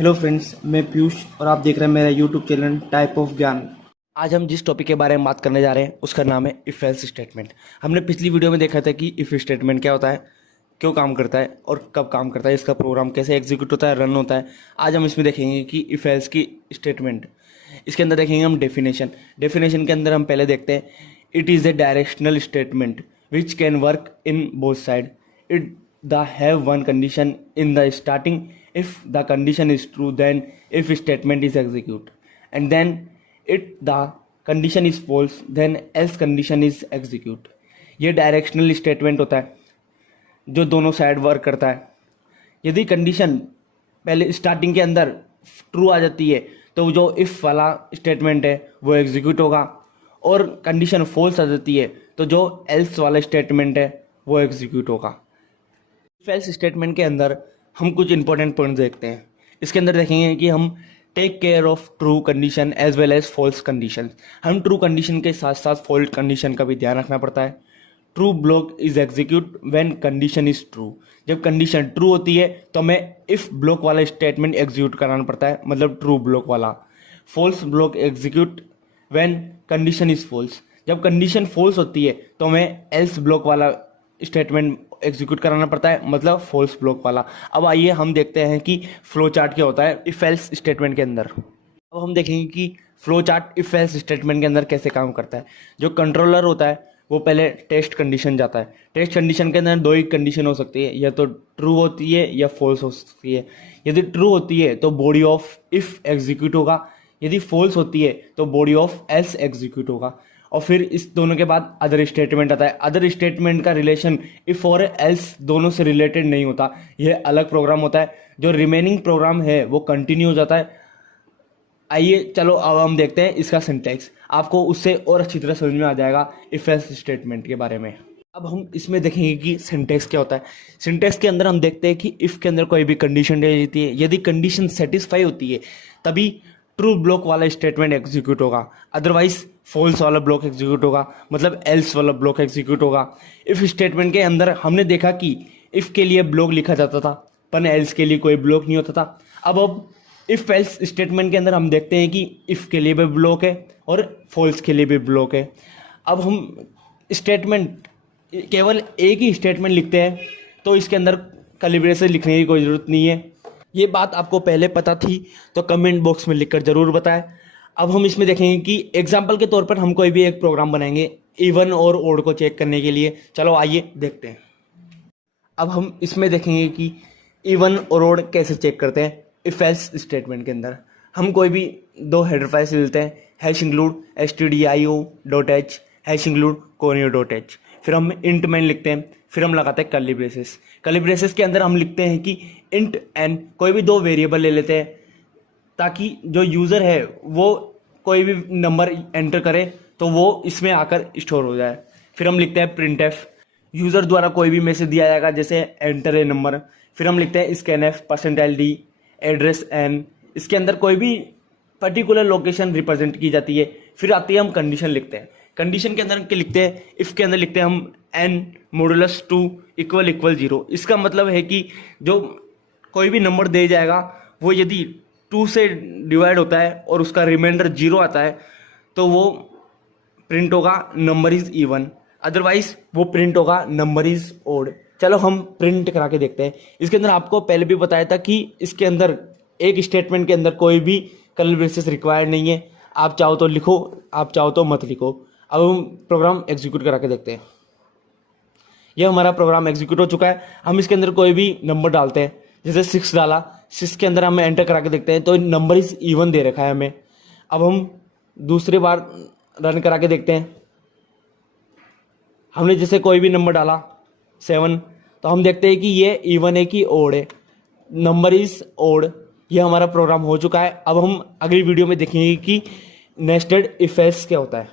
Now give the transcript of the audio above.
Hello friends, मैं पीयूष और आप देख रहे हैं मेरा यूट्यूब चैनल टाइप ऑफ ज्ञान। आज हम जिस टॉपिक के बारे में बात करने जा रहे हैं उसका नाम है इफ एल्स स्टेटमेंट। हमने पिछली वीडियो में देखा था कि इफ स्टेटमेंट क्या होता है, क्यों काम करता है और कब काम करता है, इसका प्रोग्राम कैसे एग्जीक्यूट होता है, रन होता है। आज हम इसमें देखेंगे कि इफ एल्स की स्टेटमेंट, इसके अंदर देखेंगे हम डेफिनेशन के अंदर हम पहले देखते हैं it is a directional statement which can work in both side. It the have one condition in the starting, if the condition is true then if statement is execute, and then if the condition is false then else condition is execute। ये directional statement होता है जो दोनों side work करता है। यदि condition पहले starting के अंदर ट्रू आ जाती है तो जो इफ वाला स्टेटमेंट है वो एग्जीक्यूट होगा, और कंडीशन फॉल्स आ जाती है तो जो एल्स वाला स्टेटमेंट है वो एग्जीक्यूट होगा। इफ एल्स स्टेटमेंट के अंदर हम कुछ इंपॉर्टेंट पॉइंट देखते हैं। इसके अंदर देखेंगे कि हम take care of true condition as well as false condition. हम ट्रू कंडीशन के साथ साथ फॉल्स कंडीशन का भी ध्यान रखना पड़ता है। True block is execute when condition is true. जब कंडीशन ट्रू होती है तो हमें इफ ब्लॉक वाला स्टेटमेंट एग्जीक्यूट कराना पड़ता है, मतलब ट्रू ब्लॉक वाला। False block execute when condition is false. जब कंडीशन फॉल्स होती है तो हमें एल्स ब्लॉक वाला स्टेटमेंट एग्जीक्यूट कराना पड़ता है, मतलब फॉल्स ब्लॉक वाला। अब आइए हम देखते हैं कि फ्लो चार्ट क्या होता है इफ एल्स स्टेटमेंट के अंदर। अब हम देखेंगे कि flow chart if else statement के अंदर कैसे काम करता है। जो कंट्रोलर होता है वो पहले टेस्ट कंडीशन जाता है। टेस्ट कंडीशन के अंदर दो ही कंडीशन हो सकती है, या तो ट्रू होती है या फॉल्स हो सकती है। यदि ट्रू होती है तो बॉडी ऑफ इफ एग्जीक्यूट होगा, यदि फॉल्स होती है तो बॉडी ऑफ एल्स एग्जीक्यूट होगा। और फिर इस दोनों के बाद अदर स्टेटमेंट आता है। अदर स्टेटमेंट का रिलेशन इफ और एल्स दोनों से रिलेटेड नहीं होता, यह अलग प्रोग्राम होता है। जो रिमेनिंग प्रोग्राम है वो कंटिन्यू हो जाता है। आइए चलो अब हम देखते हैं इसका सिंटैक्स, आपको उससे और अच्छी तरह समझ में आ जाएगा इफ एल्स स्टेटमेंट के बारे में। अब हम इसमें देखेंगे कि सिंटैक्स क्या होता है। सिंटैक्स के अंदर हम देखते हैं कि इफ के अंदर कोई भी कंडीशन दी जाती है, यदि कंडीशन सेटिस्फाई होती है तभी ट्रू ब्लॉक वाला स्टेटमेंट एग्जीक्यूट होगा, अदरवाइज फॉल्स वाला ब्लॉक एग्जीक्यूट होगा, मतलब एल्स वाला ब्लॉक एग्जीक्यूट होगा। इफ स्टेटमेंट के अंदर हमने देखा कि इफ के लिए ब्लॉक लिखा जाता था पर एल्स के लिए कोई ब्लॉक नहीं होता था। अब इफ एल्स स्टेटमेंट के अंदर हम देखते हैं कि इफ के लिए भी ब्लॉक है और फॉल्स के लिए भी ब्लॉक है। अब हम स्टेटमेंट केवल एक ही स्टेटमेंट लिखते हैं तो इसके अंदर कैलिब्रेशन लिखने की कोई ज़रूरत नहीं है। ये बात आपको पहले पता थी तो कमेंट बॉक्स में लिखकर ज़रूर बताएं। अब हम इसमें देखेंगे कि एग्जाम्पल के तौर पर हम कोई भी एक प्रोग्राम बनाएंगे इवन और ओड को चेक करने के लिए। चलो आइए देखते हैं। अब हम इसमें देखेंगे कि इवन और ओड कैसे चेक करते हैं इफ एल्स स्टेटमेंट के अंदर। हम कोई भी दो हेडर फाइल्स लेते हैं, hash include stdio.h, hash include conio.h, फिर हम इंट मैन लिखते हैं, फिर हम लगाते हैं कर्ली ब्रेसेस। कर्ली ब्रेसेस के अंदर हम लिखते हैं कि इंट एन, कोई भी दो वेरिएबल ले लेते हैं ताकि जो यूज़र है वो कोई भी नंबर एंटर करे तो वो इसमें आकर स्टोर हो जाए। फिर हम लिखते हैं प्रिंट एफ, यूज़र द्वारा कोई भी मैसेज दिया जाएगा जैसे एंटर ए नंबर। फिर हम लिखते हैं scan F, %d, address N, इसके अंदर कोई भी पर्टिकुलर लोकेशन रिप्रेजेंट की जाती है। फिर आती है हम कंडीशन लिखते हैं। कंडीशन के अंदर लिखते हैं, इफ़ के अंदर लिखते हैं हम n मॉडुलस 2 = 0। इसका मतलब है कि जो कोई भी नंबर दे जाएगा वो यदि 2 से डिवाइड होता है और उसका रिमाइंडर 0 आता है तो वो प्रिंट होगा नंबर इज़ इवन, अदरवाइज वो प्रिंट होगा नंबर इज़ ओड। चलो हम प्रिंट करा के देखते हैं। इसके अंदर आपको पहले भी बताया था कि इसके अंदर एक स्टेटमेंट के अंदर कोई भी कर्ली ब्रेसेस रिक्वायर्ड नहीं है। आप चाहो तो लिखो, आप चाहो तो मत लिखो। अब हम प्रोग्राम एग्जीक्यूट करा के देखते हैं। यह हमारा प्रोग्राम एग्जीक्यूट हो चुका है। हम इसके अंदर कोई भी नंबर डालते हैं, जैसे 6 डाला, 6 के अंदर हम एंटर करा के देखते हैं तो नंबर इज इवन दे रखा है हमें। अब हम दूसरी बार रन करा के देखते हैं। हमने जैसे कोई भी नंबर डाला 7, तो हम देखते हैं कि ये इवन है कि ओड है, नंबर इज ओड। ये हमारा प्रोग्राम हो चुका है। अब हम अगली वीडियो में देखेंगे कि नेस्टेड इफ एल्स क्या होता है।